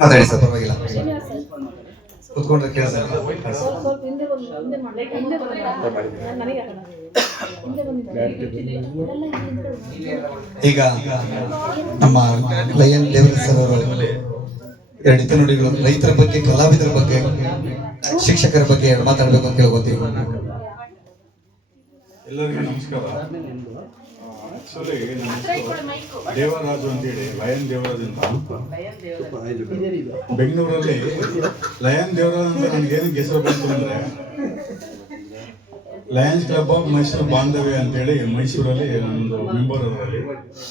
ಮಾತಾಡಿ ಸರ್, ಪರವಾಗಿಲ್ಲ. ಕುತ್ಕೊಂಡ್ರೆ ಈಗ ನಮ್ಮ ಲಯನ್ ದೇವರ ಸರ್ ಅವರು ನುಡಿಗಳು ರೈತರ ಬಗ್ಗೆ, ಕಲಾವಿದರ ಬಗ್ಗೆ, ಶಿಕ್ಷಕರ ಬಗ್ಗೆ ಮಾತಾಡ್ಬೇಕು ಅಂತ ಕೇಳ್ಕೊತೀವಿ. ಎಲ್ಲರಿಗೂ ನಮಸ್ಕಾರ. ಆಕ್ಚುಲಿ ಹೆಸರು? ದೇವರಾಜು ಅಂತೇಳಿ ಲಯನ್ ದೇವರಾಜ್ ಅಂತ. ಬೆಂಗಳೂರಲ್ಲಿ ಲಯನ್ ದೇವರಾಜ್ ಅಂತ ನನಗೆ ಏನಕ್ಕೆ ಹೆಸರು ಬಂತು ಅಂದ್ರೆ ಲಯನ್ಸ್ ಕ್ಲಬ್ ಆಫ್ ಮೈಸೂರು ಬಾಂಧವ್ಯ ಅಂತೇಳಿ ಮೈಸೂರಲ್ಲಿ ನಮ್ಮದು ಮೆಂಬರ್ ಅದರಲ್ಲಿ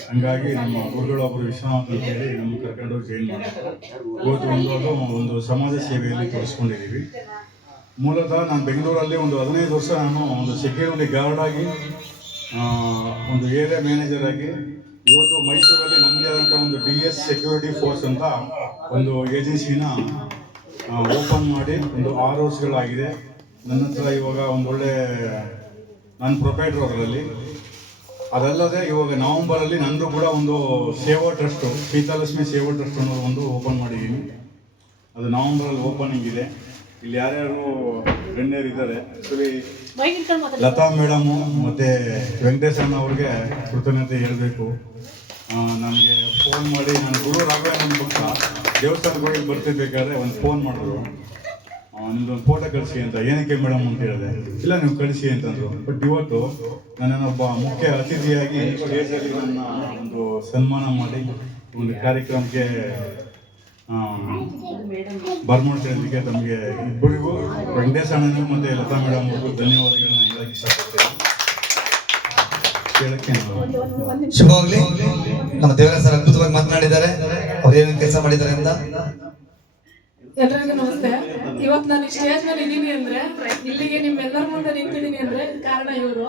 ಹಂಗಾಗಿ ನಮ್ಮ ಗುರುಗಳೊಬ್ಬರು ವಿಶ್ವನಾಥ್ ಅಂತೇಳಿ ನಮ್ಗೆ ಕರ್ಕೊಂಡು ಜಾಯಿನ್ ಮಾಡಿದ್ದಾರೆ ಇವತ್ತು ಒಂದು ಒಂದು ಸಮಾಜ ಸೇವೆಯಲ್ಲಿ ತೊಡಸ್ಕೊಂಡಿದ್ದೀವಿ ಮೂಲತಃ ನಾನು ಬೆಂಗಳೂರಲ್ಲಿ ಒಂದು ಹದಿನೈದು ವರ್ಷ ನಾನು ಒಂದು ಸೆಕ್ಯೂರಿಟಿ ಗಾರ್ಡ್ ಆಗಿ ಒಂದು ಏರಿಯಾ ಮ್ಯಾನೇಜರ್ ಆಗಿ, ಇವತ್ತು ಮೈಸೂರಲ್ಲಿ ನಮ್ಮದೇ ಆದಂಥ ಒಂದು ಡಿ ಎಸ್ ಸೆಕ್ಯೂರಿಟಿ ಫೋರ್ಸ್ ಅಂತ ಒಂದು ಏಜೆನ್ಸಿನ ಓಪನ್ ಮಾಡಿ ಒಂದು ಆರು ವರ್ಷಗಳಾಗಿದೆ. ನನ್ನ ಹತ್ರ ಇವಾಗ ಒಂದು ಒಳ್ಳೆ, ನಾನು ಪ್ರೊಪೈಟ್ರು ಅದರಲ್ಲಿ ಅದಲ್ಲದೆ ಇವಾಗ ನವಂಬರಲ್ಲಿ ನಂದು ಕೂಡ ಒಂದು ಸೇವಾ ಟ್ರಸ್ಟು ಸೀತಾಲಕ್ಷ್ಮಿ ಸೇವಾ ಟ್ರಸ್ಟ್ ಅನ್ನೋದು ಒಂದು ಓಪನ್ ಮಾಡಿದ್ದೀನಿ. ಅದು ನವಂಬರಲ್ಲಿ ಓಪನಿಂಗ್ ಇದೆ. ಇಲ್ಲಿ ಯಾರ್ಯಾರು ಗಣ್ಯರು ಇದ್ದಾರೆ ಆಕ್ಚುಲಿ ಮೈಕ್ ಇಟ್ಕೊಂಡು ಲತಾ ಮೇಡಮು ಮತ್ತೆ ವೆಂಕಟೇಶಣ್ಣ ಅವ್ರಿಗೆ ಕೃತಜ್ಞತೆ ಹೇಳಬೇಕು. ನನಗೆ ಫೋನ್ ಮಾಡಿ ನನ್ನ ಗುರು ರಾಘವೇಂದ್ರ ಭಕ್ತ ದೇವಸ್ಥಾನಕ್ಕೆ ಹೋಗಿ ಬರ್ತಿರ್ಬೇಕಾದ್ರೆ ಒಂದು ಫೋನ್ ಮಾಡಿದ್ರು. ನಿಮ್ದೊಂದು ಫೋಟೋ ಕಳಿಸಿ ಅಂತ. ಏನಕ್ಕೆ ಮೇಡಮ್ ಅಂತ ಹೇಳಿದೆ. ಇಲ್ಲ ನೀವು ಕಳಿಸಿ ಅಂತಂದ್ರು. ಬಟ್ ಇವತ್ತು ನನ್ನೊಬ್ಬ ಮುಖ್ಯ ಅತಿಥಿಯಾಗಿ ಸ್ಟೇಜಲ್ಲಿ ನನ್ನ ಒಂದು ಸನ್ಮಾನ ಮಾಡಿ ಒಂದು ಕಾರ್ಯಕ್ರಮಕ್ಕೆ ಬರ್ಮಾಡ್ತಿರೋದಕ್ಕೆ ತಮಗೆ ಇಬ್ಬರಿಗೂ ವೆಂಕಟೇಶ್ ಅಣ್ಣನಿಗೂ ಮತ್ತೆ ಲತಾ ಮೇಡಮ್ ಅವ್ರಿಗೂ ಧನ್ಯವಾದಗಳನ್ನ ಹೇಳಕ್ಕೆ ಇಷ್ಟಪಡ್ತೇನೆ. ಶುಭವಾಗ್ಲಿ. ನಮ್ಮ ದೇವರ ಸರ್ ಅದ್ಭುತವಾಗಿ ಮಾತನಾಡಿದ್ದಾರೆ. ಅವ್ರು ಏನೇನು ಕೆಲಸ ಮಾಡಿದ್ದಾರೆ ಅಂತ? ಎಲ್ರಿಗೂ ನಮಸ್ತೆ. ಇವತ್ತು ನಾನು ಸ್ಟೇಜ್ ಮೇಲೆ ಇದ್ದೀನಿ ಅಂದ್ರೆ ಇಲ್ಲಿಗೆ ನಿಮ್ಮೆಲ್ಲರ ಮುಂದೆ ನಿಂತಿದ್ದೀನಿ ಅಂದ್ರೆ ಕಾರಣ ಇವರು.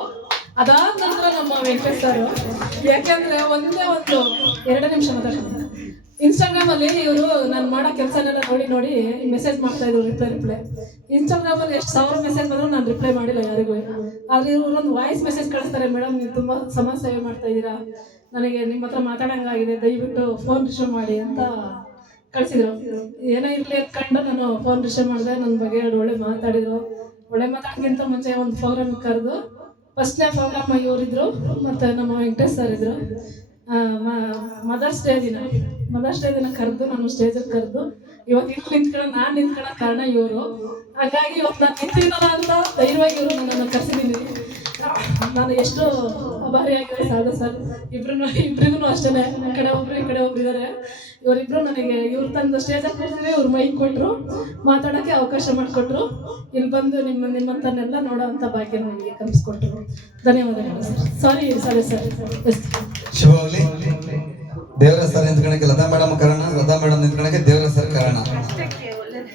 ಅದಾದ ನಂತರ ನಮ್ಮ ವೆಂಕಟೇಶ್ ಸರ್. ಯಾಕೆಂದ್ರೆ ಒಂದೇ ಒಂದು ಎರಡು ನಿಮಿಷ ಮಾತಾಡ್ತೀನಿ. ಇನ್ಸ್ಟಾಗ್ರಾಮ್ ಅಲ್ಲಿ ಇವರು ನಾನು ಮಾಡೋ ಕೆಲಸನೆಲ್ಲ ನೋಡಿ ನೋಡಿ ಮೆಸೇಜ್ ಮಾಡ್ತಾ ಇದ್ರು ರಿಪ್ಲೈ ರಿಪ್ಲೈ ಇನ್ಸ್ಟಾಗ್ರಾಮ್ ಅಲ್ಲಿ ಎಷ್ಟು ಸಾವಿರ ಮೆಸೇಜ್ ಬಂದ್ರು ನಾನು ರಿಪ್ಲೈ ಮಾಡಿಲ್ಲ ಯಾರಿಗೂ. ಆದ್ರೆ ಇವರು ಒಂದು ವಾಯ್ಸ್ ಮೆಸೇಜ್ ಕಳಿಸ್ತಾರೆ ಮೇಡಮ್ ನೀವು ತುಂಬಾ ಸಮಸ್ಯೆ ಮಾಡ್ತಾ ಇದ್ದೀರಾ? ನನಗೆ ನಿಮ್ಮ ಹತ್ರ ಮಾತಾಡಂಗಾಗಿದೆ ದಯವಿಟ್ಟು ಫೋನ್ ರಿಸೀವ್ ಮಾಡಿ ಅಂತ ಕಳಿಸಿದ್ರು. ಏನೋ ಇರಲಿ ಕಂಡು ನಾನು ಫೋನ್ ರಿಸೀವ್ ಮಾಡಿದೆ ನನ್ನ ಬಗ್ಗೆ ಒಳ್ಳೆ ಮಾತಾಡಿದ್ರು. ಒಳ್ಳೆ ಮಾತಾಡೋಕ್ಕಿಂತ ಮುಂಚೆ ಒಂದು ಪ್ರೋಗ್ರಾಮ್ ಕರೆದು ಫಸ್ಟ್ನೇ ಪ್ರೋಗ್ರಾಮ್ ಇವರಿದ್ರು, ಮತ್ತು ನಮ್ಮ ವೆಂಕಟೇಶ್ ಸರ್ ಇದ್ರು. ಮದರ್ಸ್ ಡೇ ದಿನ. ಮದರ್ಸ್ ಡೇ ದಿನ ಕರೆದು, ನಾನು ಸ್ಟೇಜಲ್ಲಿ ಕರೆದು, ಇವತ್ತು ಇಲ್ಲಿ ನಿಂತ್ಕೊಳ್ಳೋ, ನಾನು ನಿಂತ್ಕೊಳ್ಳೋ ಕಾರಣ ಇವರು. ಹಾಗಾಗಿ ಇವತ್ತು ನಾನು ನಿಂತಿದ್ದಲ್ಲ ಅಂತ ಧೈರ್ಯವಾಗಿ ಇವರು ನನ್ನನ್ನು ಕರೆಸಿದ್ದೀನಿ ನಾನು ಎಷ್ಟು ಅಭಾರಿಯಾಗಿದೆ ಸಾಧು ಸರ್ ಇಬ್ರು ಇಬ್ರಿಗೂ ಅಷ್ಟೇ ಆ ಕಡೆ ಒಬ್ರು ಈ ಕಡೆ ಒಬ್ರು ಇದ್ದಾರೆ ಇವರಿಬ್ರು ನನಗೆ ಇವ್ರು ತಂದು ಸ್ಟೇಜಲ್ಲಿ ಕೂತಿದ್ರೆ ಇವ್ರು ಮೈಕ್ ಕೊಟ್ಟರು ಮಾತಾಡೋಕ್ಕೆ ಅವಕಾಶ ಮಾಡಿಕೊಟ್ರು. ಇಲ್ಲಿ ಬಂದು ನಿಮ್ಮ ನಿಮ್ಮಂಥನ್ನೆಲ್ಲ ನೋಡೋ ಅಂಥ ಭಾಗ್ಯ ನನಗೆ ಕಲಿಸ್ಕೊಟ್ರು. ಧನ್ಯವಾದಗಳು ಸರ್. ಸಾರಿ ಸಾರಿ. ಸರ್ ಶುಭವಾಗಲಿ ದೇವರ ಸರ್ ನಿಂತ್ಕೊಳಕ್ಕೆ ಲತಾ ಮೇಡಮ್ ಕಾರಣ ಲತಾ ಮೇಡಮ್ ನಿಂತ್ಕೊಳಕ್ಕೆ ದೇವರ ಸರ್ ಕಾರಣ.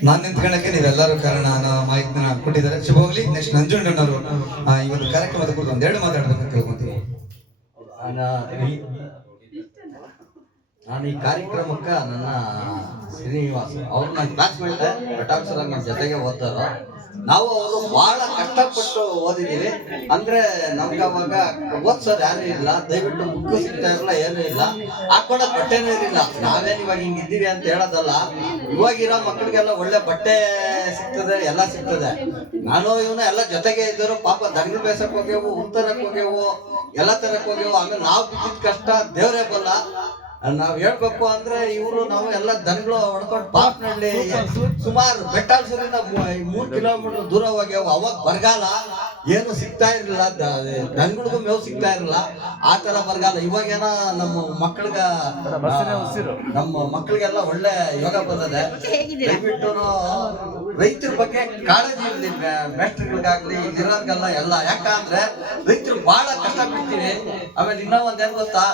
ನಾನ್ ನಿಂತ್ಕೊಳ್ಳಕ್ಕೆ ನೀವೆಲ್ಲರೂ ಕಾರಣ ಅನ್ನೋ ಮಾಹಿತಿನ ಕೊಟ್ಟಿದ್ದಾರೆ. ಶುಭವಾಗ್ಲಿ ನೆಕ್ಸ್ಟ್ ನಂಜುಂಡಣ್ಣವರು ಈ ಒಂದು ಕಾರ್ಯಕ್ರಮದ ಕುರಿತು ಒಂದೆರಡು ಮಾತಾಡ್ಬೇಕು ಅಂತ ಕೇಳ್ಕೊಂತೀವಿ. ನಾನು ಈ- ಕಾರ್ಯಕ್ರಮಕ್ಕೆ ನನ್ನ ಶ್ರೀನಿವಾಸ್, ಅವ್ರು ನನ್ನ ಕ್ಲಾಸ್ಮೇಟ್ ಸರ್ ನನ್ನ ಜೊತೆಗೆ ಓದ್ತಾರೋ ನಾವು ಅವರು ಬಹಳ ಕಷ್ಟಪಟ್ಟು ಓದಿದ್ದೀವಿ. ಅಂದ್ರೆ ನಮ್ಗೆ ಅವಾಗ ಓದ್ಸೋರು ಯಾರು ಇಲ್ಲ. ದಯವಿಟ್ಟು ಬುಕ್ ಸಿಗ್ತಾ ಇರಲ್ಲ, ಏನೂ ಇಲ್ಲ. ಹಾಕೊಂಡ ಬಟ್ಟೆನೂ ಇರಲಿಲ್ಲ. ನಾವೇನು ಇವಾಗ ಹಿಂಗಿದ್ದೀವಿ ಅಂತ ಹೇಳೋದಲ್ಲ. ಇವಾಗಿರೋ ಮಕ್ಕಳಿಗೆಲ್ಲ ಒಳ್ಳೆ ಬಟ್ಟೆ ಸಿಗ್ತದೆ, ಎಲ್ಲ ಸಿಗ್ತದೆ. ನಾನು ಇವನು ಎಲ್ಲ ಜೊತೆಗೆ ಇದ್ದರು. ಪಾಪ ದನಗಳು ಬೇಸಕ್ಕೆ ಹೋಗ್ಯವು, ಉತ್ತರಕ್ಕೆ ಹೋಗ್ಯವು, ಎಲ್ಲ ತರಕ್ಕೆ ಹೋಗ್ಯವು. ಆಮೇಲೆ ನಾವು ಬಿದ್ದಿದ್ದ ಕಷ್ಟ ದೇವರೇ ಬಲ್ಲ. ನಾವ್ ಹೇಳ್ಬೇಕು ಅಂದ್ರೆ ಇವರು ನಾವು ಎಲ್ಲ ದನಗಳು ಹೊಡ್ಕೊಂಡು ನಡ್ಲಿ ಸುಮಾರು ಬೆಟ್ಟಾಲ್ಸರಿಂದ ಮೂರ್ ಕಿಲೋಮೀಟರ್ ದೂರ ಹೋಗ್ಯಾವ. ಅವಾಗ ಬರಗಾಲ ಏನು ಸಿಗ್ತಾ ಇರಲಿಲ್ಲ. ದನಗಳಿಗೂ ಮೇವು ಸಿಗ್ತಾ ಇರಲಿಲ್ಲ. ಆ ತರ ಬರಗಾಲ. ಇವಾಗೇನ ನಮ್ಮ ಮಕ್ಕಳಿಗ ನಮ್ಮ ಮಕ್ಕಳಿಗೆಲ್ಲ ಒಳ್ಳೆ ಯೋಗ ಬಂದದೆ ದಯವಿಟ್ಟು ರೈತರ ಬಗ್ಗೆ ಕಾಳಜಿ ಇರಲಿ. ಮೇಸ್ಟ್ರಿಗಳಿಗಾಗ್ಲಿ ಇಲ್ಲಿರೋರ್ಗೆಲ್ಲ ಎಲ್ಲ. ಯಾಕಂದ್ರೆ ರೈತರು ಬಹಳ ಕಷ್ಟ ಬಿಡ್ತೀವಿ ಆಮೇಲೆ ಇನ್ನೂ ಒಂದ್ ಏನ್ ಗೊತ್ತಾ?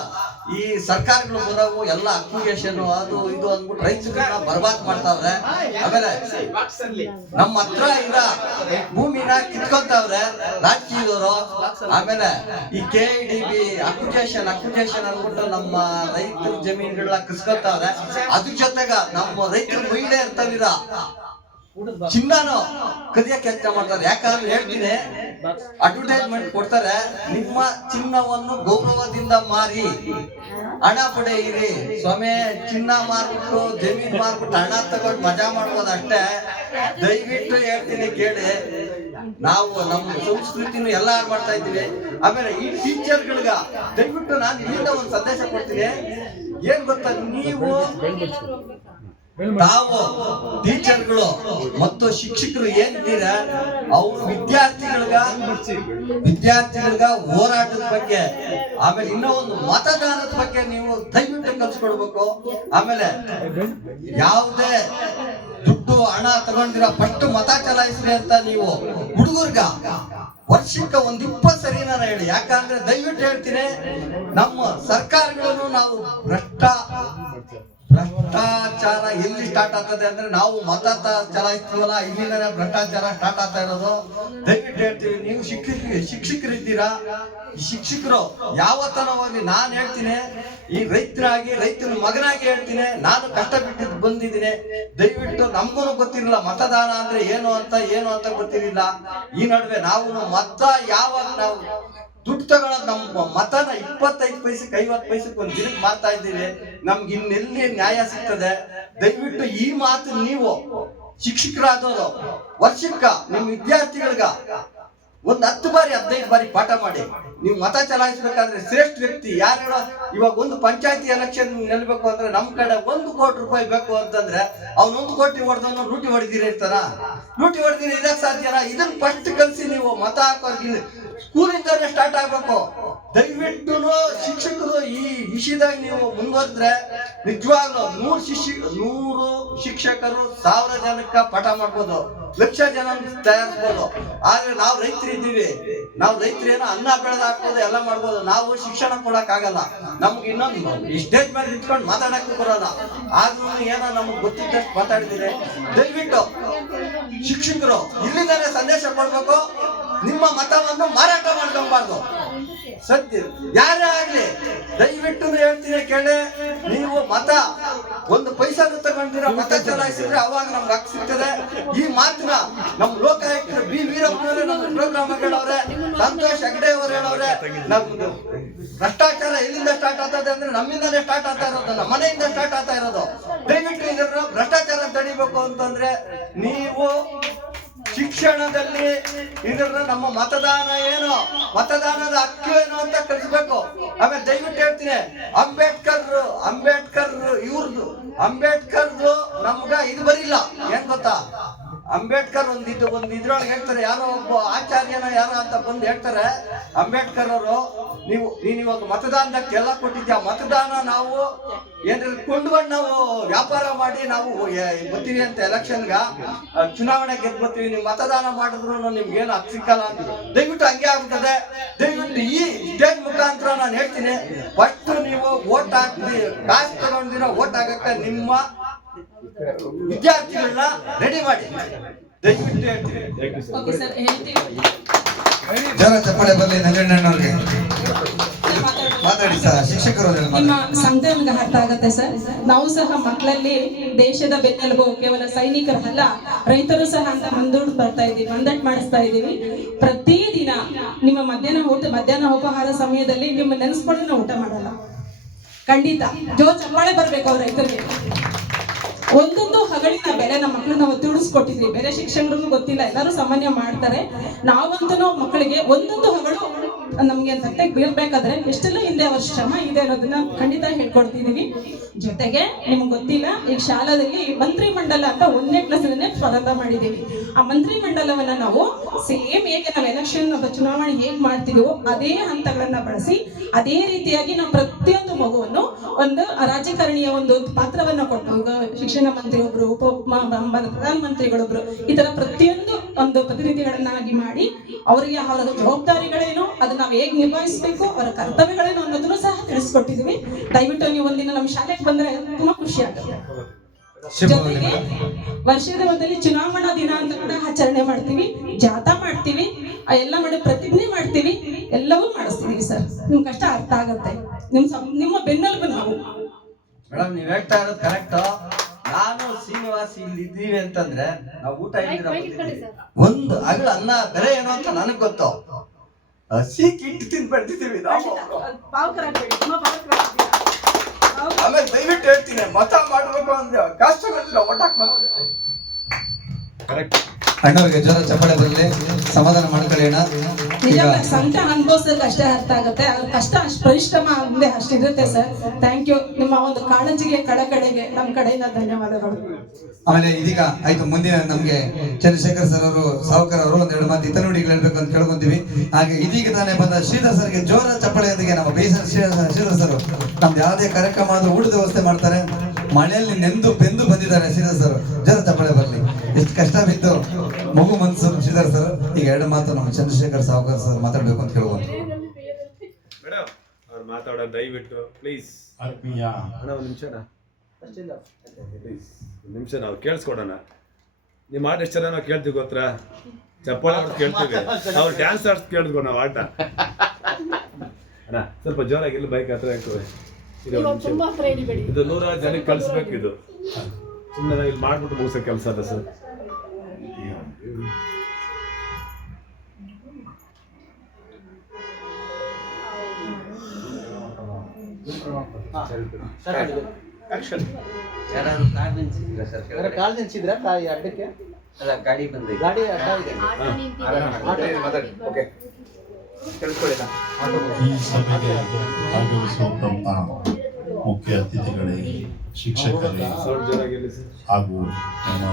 ಈ ಸರ್ಕಾರಗಳು ಬರೋವು ಎಲ್ಲ ಅಪ್ಲಿಕೇಶನ್ ಅದು ಇದು ಅಂದ್ಬಿಟ್ಟು ರೈತರನ್ನ ಬರ್ಬಾದ್ ಮಾಡ್ತಾವ್ರೆ. ಆಮೇಲೆ ನಮ್ಮ ಹತ್ರ ಇರೋ ಭೂಮಿನ ಕಿತ್ಕೊಂತವ್ರೆ ರಾಜಕೀಯದವರು. ಆಮೇಲೆ ಈ K D B application application ಅಂದ್ಬಿಟ್ಟು ನಮ್ಮ ರೈತರ ಜಮೀನುಗಳನ್ನ ಕಿಸ್ಕೊತಾವ್ರೆ ಅದ್ರ ಜೊತೆಗ ನಮ್ಮ ರೈತರ ಮಹಿಳೆ ಇರ್ತಾವಿರ ಚಿನ್ನನು ಕದಿಯ ಕೆಲಸ ಮಾಡ್ತಾರೆ. ಯಾಕಂದ್ರೆ ಹೇಳ್ತೀನಿ ಅಡ್ವರ್ಟೈಸ್ಮೆಂಟ್ ಕೊಡ್ತಾರೆ. ನಿಮ್ಮ ಚಿನ್ನವನ್ನು ಗೌರವದಿಂದ ಮಾರಿ, ಹಣ ಪಡೆಯಿರಿ. ಸ್ವಾಮಿ, ಚಿನ್ನ ಮಾರ್ಬಿಟ್ಟು, ಜಮೀನ್ ಮಾರ್ಬಿಟ್ಟು ಹಣ ತಗೊಂಡು ಮಜಾ ಮಾಡ್ಬೋದು ಅಷ್ಟೇ. ದಯವಿಟ್ಟು ಹೇಳ್ತೀನಿ ಕೇಳಿ. ನಾವು ನಮ್ಮ ಸಂಸ್ಕೃತಿನೂ ಎಲ್ಲ ಹಾಳು ಮಾಡ್ತಾ ಇದ್ದೀವಿ. ಆಮೇಲೆ ಈ ಟೀಚರ್ಗಳಿಗ ದಯವಿಟ್ಟು ನಾನು ಇಲ್ಲಿಂದ ಒಂದು ಸಂದೇಶ ಕೊಡ್ತೀನಿ. ಏನ್ ಗೊತ್ತಾ, ನೀವು ನಾವು ಟೀಚರ್ಗಳು ಮತ್ತು ಶಿಕ್ಷಕರು ಏನಿದ್ದೀರ ಅವ್ರು ವಿದ್ಯಾರ್ಥಿಗಳಿಗ ವಿದ್ಯಾರ್ಥಿಗಳಿಗ ಹೋರಾಟದ ಬಗ್ಗೆ, ಆಮೇಲೆ ಇನ್ನೂ ಒಂದು ಮತದಾನದ ಬಗ್ಗೆ ನೀವು ದಯವಿಟ್ಟು ಕಲ್ಸ್ಕೊಡ್ಬೇಕು. ಆಮೇಲೆ ಯಾವುದೇ ದುಡ್ಡು ಹಣ ತಗೊಂಡಿರೋ ಪಟ್ಟು ಮತ ಚಲಾಯಿಸ್ರಿ ಅಂತ ನೀವು ಹುಡುಗರ್ಗ ವರ್ಷಕ್ಕೆ ಒಂದ್ ಇಪ್ಪತ್ತು ಸರಿ ಹೇಳಿ. ಯಾಕಂದ್ರೆ ದಯವಿಟ್ಟು ಹೇಳ್ತೀನಿ, ನಮ್ಮ ಸರ್ಕಾರಗಳನ್ನು ನಾವು ಭ್ರಷ್ಟ ಭ್ರಷ್ಟಾಚಾರ ಎಲ್ಲಿ ಸ್ಟಾರ್ಟ್ ಆಗ್ತದೆ ಅಂದ್ರೆ ನಾವು ಮತ ಚಲಾಯಿಸ್ತೀವಲ್ಲ ಇಲ್ಲಿಂದನೇ ಭ್ರಷ್ಟಾಚಾರ ಸ್ಟಾರ್ಟ್ ಆಗ್ತಾ ಇರೋದು. ದಯವಿಟ್ಟು ಹೇಳ್ತೀವಿ ನೀವು ಶಿಕ್ಷಕ ಶಿಕ್ಷಕರಿದ್ದೀರಾ? ಶಿಕ್ಷಕರು ಯಾವತ್ತನವಾಗಿ ನಾನು ಹೇಳ್ತೀನಿ, ಈ ರೈತರಾಗಿ, ರೈತನ ಮಗನಾಗಿ ಹೇಳ್ತೀನಿ, ನಾನು ಕಷ್ಟ ಬಿಟ್ಟಿದ್ದು ಬಂದಿದ್ದೀನಿ. ದಯವಿಟ್ಟು ನಮಗೂ ಗೊತ್ತಿರಲಿಲ್ಲ ಮತದಾನ ಅಂದ್ರೆ ಏನು ಅಂತ ಏನು ಅಂತ ಗೊತ್ತಿರಲಿಲ್ಲ. ಈ ನಡುವೆ ನಾವು ಮತ ಯಾವಾಗ ನಾವು ತಗೊಳ್ಳೋದು ನಮ್ಮ ಮತನ ಇಪ್ಪತ್ತೈದು ಪೈಸಕ್ಕೆ ಐವತ್ತು ಪೈಸಕ್ಕೆ ಒಂದು ದಿನಕ್ಕೆ ಮಾರ್ತಾ ಇದ್ದೀವಿ. ನಮ್ಗೆ ಇನ್ನೆಲ್ಲಿ ನ್ಯಾಯ ಸಿಗ್ತದೆ? ದಯವಿಟ್ಟು ಈ ಮಾತು ನೀವು ಶಿಕ್ಷಕರಾದವರು, ವರ್ಷಕ್ಕ ನಿಮ್ಮ ವಿದ್ಯಾರ್ಥಿಗಳಿಗ ಒಂದು ಹತ್ತು ಬಾರಿ, ಹದಿನೈದು ಬಾರಿ ಪಾಠ ಮಾಡಿ. ನೀವು ಮತ ಚಲಾಯಿಸ್ಬೇಕಾದ್ರೆ ಶ್ರೇಷ್ಠ ವ್ಯಕ್ತಿ ಯಾರು ಹೇಳೋ, ಇವಾಗ ಒಂದು ಪಂಚಾಯತಿ ಎಲೆಕ್ಷನ್ ನಿಲ್ಬೇಕು ಅಂದ್ರೆ ನಮ್ ಕಡೆ ಒಂದು ಕೋಟಿ ರೂಪಾಯಿ ಬೇಕು ಅಂತಂದ್ರೆ ಅವ್ನ ಒಂದು ಕೋಟಿ ಹೊಡೆದವನು ಲೂಟಿ ಹೊಡೆದಿರ ಇರ್ತಾನ? ಲೂಟಿ ಹೊಡೆದಿರ ಇದಕ್ಕೆ ಸಾಧ್ಯನಾ ಇದನ್ನ ಫಸ್ಟ್ ಕಲಿಸಿ ನೀವು ಮತ ಹಾಕೋರ್ಗಿಲ್ಲ ಸ್ಕೂಲಿಂದಾನೆ ಸ್ಟಾರ್ಟ್ ಆಗ್ಬೇಕು. ದಯವಿಟ್ಟು ಶಿಕ್ಷಕರು ಈ ವಿಷಯದಾಗ ನೀವು ಮುಂದುವರೆದ್ರೆ ನಿಜವಾಗ್ಲೂ ನೂರು ಶಿಷ್ಯ ನೂರು ಶಿಕ್ಷಕರು ಸಾವಿರ ಜನಕ್ಕ ಪಾಠ ಮಾಡ್ಬೋದು, ಲಕ್ಷ ಜನ ತಯಾರಿಸ್ಬೋದು. ಆದ್ರೆ ನಾವು ರೈತರಿದ್ದೀವಿ ನಾವು ಏನೋ ಅನ್ನ ಬೆಳೆದ ಹಾಕ್ಬೋದು, ಎಲ್ಲ ಮಾಡ್ಬೋದು. ನಾವು ಶಿಕ್ಷಣ ಕೊಡಕ್ ಆಗಲ್ಲ ನಮ್ಗೆ ಇನ್ನೊಂದು ಈ ಸ್ಟೇಜ್ ಮೇಲೆ ನಿಂತ್ಕೊಂಡು ಮಾತಾಡಕ್ಕೂ ಬರೋಲ್ಲ. ಆದ್ರೂ ಏನೋ ನಮ್ಗೆ ಗೊತ್ತಿದ್ದಷ್ಟು ಮಾತಾಡಿದಿರಿ ದಯವಿಟ್ಟು ಶಿಕ್ಷಕರು ಇಲ್ಲಿಂದಾನೆ ಸಂದೇಶ ಕೊಡ್ಬೇಕು. ನಿಮ್ಮ ಮತವನ್ನು ಮಾರಾಟ ಮಾಡ್ಕೊಬಾರ್ದು ಸತ್ಯ. ಯಾರೇ ಆಗ್ಲಿ, ದಯವಿಟ್ಟು ಹೇಳ್ತೀನಿ ಕೇಳಿ. ನೀವು ಮತ, ಒಂದು ಪೈಸಾ ತಗೊಂಡಿರೋ ಮತ ಚಲಾಯಿಸಿದ್ರೆ ಅವಾಗ ನಮ್ಗೆ ಹಕ್ ಸಿಗ್ತದೆ. ಈ ಮಾತನ್ನ ನಮ್ಮ ಲೋಕಾಯುಕ್ತರು ಬಿ. ವೀರಪ್ಪನವರೇ, ನಮ್ಮ ಪ್ರೋಗ್ರಾಮ್ ಹೇಳವ್ರೆ ಸಂತೋಷ್ ಹೆಗ್ಡೆ ಅವರು ಹೇಳವ್ರೆ ನಮ್ದು ಭ್ರಷ್ಟಾಚಾರ ಎಲ್ಲಿಂದ ಸ್ಟಾರ್ಟ್ ಆಗ್ತದೆ ಅಂದ್ರೆ ನಮ್ಮಿಂದಲೇ ಸ್ಟಾರ್ಟ್ ಆಗ್ತಾ ಇರೋದು, ನಮ್ಮ ಮನೆಯಿಂದ ಸ್ಟಾರ್ಟ್ ಆಗ್ತಾ ಇರೋದು. ದಯವಿಟ್ಟು ಇದನ್ನ ಭ್ರಷ್ಟಾಚಾರ ತಡಿಬೇಕು ಅಂತಂದ್ರೆ ನೀವು ಶಿಕ್ಷಣದಲ್ಲಿ ಇದನ್ನ ನಮ್ಮ ಮತದಾನ ಏನು? ಮತದಾನದ ಹಕ್ಕು ಏನು ಅಂತ ಕಲಿಸ್ಬೇಕು ಆಮೇಲೆ ದಯವಿಟ್ಟು ಹೇಳ್ತೀನಿ ಅಂಬೇಡ್ಕರ್ ಅಂಬೇಡ್ಕರ್ ಇವ್ರದ್ದು ಅಂಬೇಡ್ಕರ್ದು ನಮ್ಗ ಇದು ಬರಿಲ್ಲ. ಏನ್ ಗೊತ್ತಾ? ಅಂಬೇಡ್ಕರ್ ಒಂದಿದ್ದು ಒಂದ್ ಇದ್ರೊಳಗೆ ಹೇಳ್ತಾರೆ, ಯಾರೋ ಒಬ್ಬ ಆಚಾರ್ಯನ ಯಾರೋ ಅಂತ ಬಂದು ಹೇಳ್ತಾರೆ. ಅಂಬೇಡ್ಕರ್ ಅವರು ನೀವು ನೀನು ಇವಾಗ ಮತದಾನಕ್ಕೆ ಎಲ್ಲ ಕೊಟ್ಟಿದ್ಯಾ? ಮತದಾನ ನಾವು ಏನ್ರಿ ಕೊಂಡ್ಕೊಂಡು ನಾವು ವ್ಯಾಪಾರ ಮಾಡಿ ನಾವು ಬರ್ತೀವಿ ಅಂತ ಎಲೆಕ್ಷನ್ಗ. ಚುನಾವಣೆ ಗೆದ್ದು ಬರ್ತೀವಿ, ನೀವು ಮತದಾನ ಮಾಡಿದ್ರು ನಿಮ್ಗೆ ಏನು ಹತ್ತು ಸಿಕ್ಕಲ್ಲ ಅಂತ. ದಯವಿಟ್ಟು ಹಂಗೆ ಆಗ್ತದೆ ದಯವಿಟ್ಟು ಈ ಸ್ಟೇಜ್ ಮುಖಾಂತರ ನಾನು ಹೇಳ್ತೀನಿ. ಫಸ್ಟ್ ನೀವು ಓಟ್ ಹಾಕ್ತಿ ಕಾಸು ತಗೊಂಡಿರೋ ಓಟ್ ಹಾಕಕ್ಕೆ ನಿಮ್ಮ ವಿದ್ಯಾರ್ಥಿಗಳನ್ನ ರೆಡಿ ಮಾಡಿ. ದಯವಿಟ್ಟು ಹೇಳ್ತೀನಿ ಓಕೆ ಸರ್ ಹೇಳ್ತೀವಿ. ಜನ ಚಪ್ಪಾಳೆ ಬರ್ಲಿ ನಂಜಣ್ಣನವ್ರಿಗೆ ಮಾತಾಡಿ ಸರ್ ಶಿಕ್ಷಕರು ನಿಮ್ಮ ಮಾತಾಡಿ. ಸಂಘ ನಮ್ಗೆ ಅರ್ಥ ಆಗತ್ತೆ ಸರ್. ನಾವು ಸಹ ಮಕ್ಕಳಲ್ಲಿ ದೇಶದ ಬೆನ್ನೆಲುಬು ಕೇವಲ ಸೈನಿಕರಲ್ಲ ರೈತರು ಸಹ ಅಂತ ಮುಂದೂಡ್ ಬರ್ತಾ ಇದೀವಿ ಮಂದಟ್ ಮಾಡಿಸ್ತಾ ಇದೀವಿ ಪ್ರತಿದಿನ ನಿಮ್ಮ ಮಧ್ಯಾಹ್ನ ಊಟ ಮಧ್ಯಾಹ್ನ ಉಪಹಾರ ಸಮಯದಲ್ಲಿ ನಿಮ್ಮ ನೆನೆಸ್ಕೊಂಡು ಊಟ ಮಾಡಲ್ಲ. ಖಂಡಿತ. ಜೋ ಚಪ್ಪಾಳೆ ಬರ್ಬೇಕು ಅವ್ರ ರೈತರಿಗೆ. ಒಂದೊಂದು ಹಗಳಿನ ಬೆಲೆ ನಮ್ಮ ಮಕ್ಕಳನ್ನ ನಾವು ತಿಳಿಸ್ಕೊಟ್ಟಿದ್ವಿ. ಬೇರೆ ಶಿಕ್ಷಕರಿಗೂ ಗೊತ್ತಿಲ್ಲ. ಎಲ್ಲರೂ ಸಾಮಾನ್ಯ ಮಾಡ್ತಾರೆ. ನಾವಂತೂ ಮಕ್ಕಳಿಗೆ ಒಂದೊಂದು ಹಗಳು ನಮ್ಗೆ ತಟ್ಟೆಗೆ ಬೀಳ್ಬೇಕಾದ್ರೆ ಎಷ್ಟೆಲ್ಲ ಹಿಂದೆ ಅವ್ರ ಶ್ರಮ ಇದೆ ಅನ್ನೋದನ್ನ ಖಂಡಿತ ಹೇಳ್ಕೊಡ್ತಿದೀವಿ. ಜೊತೆಗೆ ನಿಮ್ಗೆ ಗೊತ್ತಿಲ್ಲ ಈಗ ಶಾಲಾದಲ್ಲಿ ಮಂತ್ರಿ ಮಂಡಲ ಅಂತ ಒಂದನೇ ಕ್ಲಾಸಲ್ಲೇ ಸ್ವಾಗತ ಮಾಡಿದೀವಿ. ಆ ಮಂತ್ರಿ ಮಂಡಲವನ್ನ ನಾವು ಸೇಮ್ ಹೇಗೆ ನಾವು ಎಲೆಕ್ಷನ್ ಚುನಾವಣೆ ಹೇಗ್ ಮಾಡ್ತೀವೋ ಅದೇ ಹಂತಗಳನ್ನ ಬಳಸಿ, ಅದೇ ರೀತಿಯಾಗಿ ನಾವು ಪ್ರತಿಯೊಂದು ಮಗುವನ್ನು ಒಂದು ರಾಜಕಾರಣಿಯ ಒಂದು ಪಾತ್ರವನ್ನ ಕೊಟ್ಟು ಶಿಕ್ಷಣ ಮಂತ್ರಿ ಒಬ್ರು, ಉಪ ಪ್ರಧಾನಮಂತ್ರಿಗಳೊಬ್ರು ಈ ತರ ಪ್ರತಿಯೊಂದು ಒಂದು ಪ್ರತಿನಿಧಿಗಳನ್ನಾಗಿ ಮಾಡಿ, ಅವರಿಗೆ ಅವರ ಜವಾಬ್ದಾರಿಗಳೇನು ಅದನ್ನ ನಾವು ಹೇಗೆ ನಿರ್ವಹಿಸಬೇಕು ಅವರ ಕರ್ತವ್ಯಗಳೇನು ಅನ್ನೋದನ್ನು ಸಹ ತಿಳಿಸ್ಕೊಟ್ಟಿದೀವಿ. ದಯವಿಟ್ಟು ನೀವು ಒಂದಿನ ನಮ್ಮ ಶಾಲೆಗೆ ಬಂದ್ರೆ ತುಂಬಾ ಖುಷಿ ಆಗುತ್ತೆ. ಜೊತೆಗೆ ವರ್ಷದ ಒಂದಲ್ಲಿ ಚುನಾವಣಾ ದಿನ ಅಂತ ಕೂಡ ಆಚರಣೆ ಮಾಡ್ತೀವಿ ಜಾಥಾ ಮಾಡ್ತೀವಿ ಆ ಎಲ್ಲ ಮಾಡಿ ಪ್ರತಿಜ್ಞೆ ಮಾಡ್ತೀವಿ ಎಲ್ಲವೂ ಮಾಡಿಸ್ತೀವಿ ಸರ್. ನಿಮ್ ಕಷ್ಟ ಅರ್ಥ ಆಗತ್ತೆ. ನಿಮ್ ನಿಮ್ಮ ಬೆನ್ನೆಲುಬು ನಾವು. ಮೇಡಮ್ ನೀವ್ ಹೇಳ್ತಾ ಇರೋದು ಕರೆಕ್ಟ್ ನಾನು ಶ್ರೀನಿವಾಸ್ ಇಲ್ಲಿ ಇದ್ದೀವಿ ಅಂತಂದ್ರೆ ನಾವು ಊಟ ಒಂದು ಅಗಳ ಅನ್ನ ಬೆಲೆ ಏನು ಅಂತ ನನಗ್ ಗೊತ್ತು. ಹಸಿ ಕಿಟ್ಟು ತಿಂದು ನಾವು. ಆಮೇಲೆ ದಯವಿಟ್ಟು ಹೇಳ್ತೀನಿ ಮತ ಮಾಡ್ಬೇಕು ಅಂದ್ರೆ ಕಷ್ಟ ಒಟ್ಟಾಕ್ ಅಣ್ಣವ್ರಿಗೆ ಜೋರ ಚಪ್ಪಳೆ ಬರಲಿ ಸಮಾಧಾನ ಮಾಡ್ಕೊಳ್ಳಿ ಸಂಕಟ ಅನುಭವಿಸೋಕೆ ಅಷ್ಟೇ ಅರ್ಥ ಆಗುತ್ತೆ. ಕಷ್ಟ ಅಷ್ಟು ಪರಿಶ್ರಮ ಅಂದ್ರೆ ಅಷ್ಟಿರುತ್ತೆ ಸರ್. ಥ್ಯಾಂಕ್ ಯು ನಿಮ್ಮ ಒಂದು ಕಾಳಜಿಗೆ ಕಡೆಗೆ ನಮ್ಮ ಕಡೆಯಿಂದ ಧನ್ಯವಾದಗಳು. ಆಮೇಲೆ ಇದೀಗ ಆಯ್ತು ಮುಂದಿನ ನಮ್ಗೆ ಚಂದ್ರಶೇಖರ್ ಸರ್ ಅವರು ಸಾವುಕರ್ ಅವರು ಒಂದೆರಡು ಮಾತು ಇತರ ನುಡಿಗಳು ಹೇಳ್ಬೇಕು ಅಂತ ಕೇಳ್ಕೊಂತೀವಿ. ಹಾಗೆ ಇದೀಗ ತಾನೇ ಬಂದ ಶ್ರೀಧರ್ ಸರ್ಗೆ ಜೋರ ಚಪ್ಪಳೆಯೊಂದಿಗೆ ನಮ್ಮ ಬೇಸರ ಶ್ರೀಧರ್ ಸರ್. ನಮ್ದು ಯಾವುದೇ ಕಾರ್ಯಕ್ರಮ ಆದ್ರೂ ಊಟದ ವ್ಯವಸ್ಥೆ ಮಾಡ್ತಾರೆ. ಮಳೆಯಲ್ಲಿ ನೆಂದು ಬೆಂದು ಬಂದಿದ್ದಾರೆ ಶ್ರೀಧರ್ ಸರ್. ಜೋರ ಚಪ್ಪಳೆ ಬರಲಿ. ಎಷ್ಟು ಕಷ್ಟ ಬಿತ್ತು. ಮಗು ಮನ್ಸು ಶ್ರೀಧರ್ ಸರ್. ಈಗ ಎರಡು ಮಾತು ನಮ್ಮ ಚಂದ್ರಶೇಖರ್ ಸಾವುಕಾರ ಸರ್ ಮಾತಾಡ್ಬೇಕು ಅಂತ ಕೇಳುವ. ಮೇಡಮ್ ಅವ್ರು ಮಾತಾಡೋ ದಯವಿಟ್ಟು ಪ್ಲೀಸ್ ಆತ್ಮೀಯ ಅಣ್ಣ ಒಂದು ನಿಮಿಷ ಪ್ಲೀಸ್ ಒಂದು ನಿಮಿಷ ನಾವು ಕೇಳಿಸ್ಕೊಡೋಣ. ನಿಮ್ಮ ಆಟ ಎಷ್ಟು ಚೆನ್ನಾಗಿ ನಾವು ಕೇಳ್ತೀವಿ ಗೊತ್ತಾ? ಚಪ್ಪಾಳ ಕೇಳ್ತೀವಿ. ಅವ್ರು ಡ್ಯಾನ್ಸ್ ಆಡ್ಸ್ ಕೇಳಿದ್ಕೊ ನಾವು ಆಟ ಅಣ್ಣ ಸ್ವಲ್ಪ ಜೋರಾಗಿ ಇಲ್ಲಿ ಬೈಕ್ ಹತ್ರ ಒಂದು ತುಂಬಾ ಇದು ನೂರಾರು ಜನಕ್ಕೆ ಕಳಿಸ್ಬೇಕು ಇದು. ಸುಮ್ಮನೆ ನಾವು ಇಲ್ಲಿ ಮಾಡ್ಬಿಟ್ಟು ಮುಗಿಸೋ ಕೆಲಸ ಅದ ಸರ್? ಯಾರಾದ್ರು ಕಾರ್ ನಿಲ್ಸಿದ್ದೀರಾ ಸರ್ ಕೆಳಗಡೆ? ಕಾಲ್ ನಿಲ್ಸಿದ್ರ ತಾಯಿ ಅಡ್ಡಕ್ಕೆ? ಅಲ್ಲ ಗಾಡಿ ಬಂದಿದೆ. ಗಾಡಿ ಅಡ್ಡ ಇದೆ. ಈ ಸಭೆಗೆ ಆಗಮಿಸುವಂತ ಮುಖ್ಯ ಅತಿಥಿಗಳೇ ಶಿಕ್ಷಕರೇ ಹಾಗೂ ನಮ್ಮ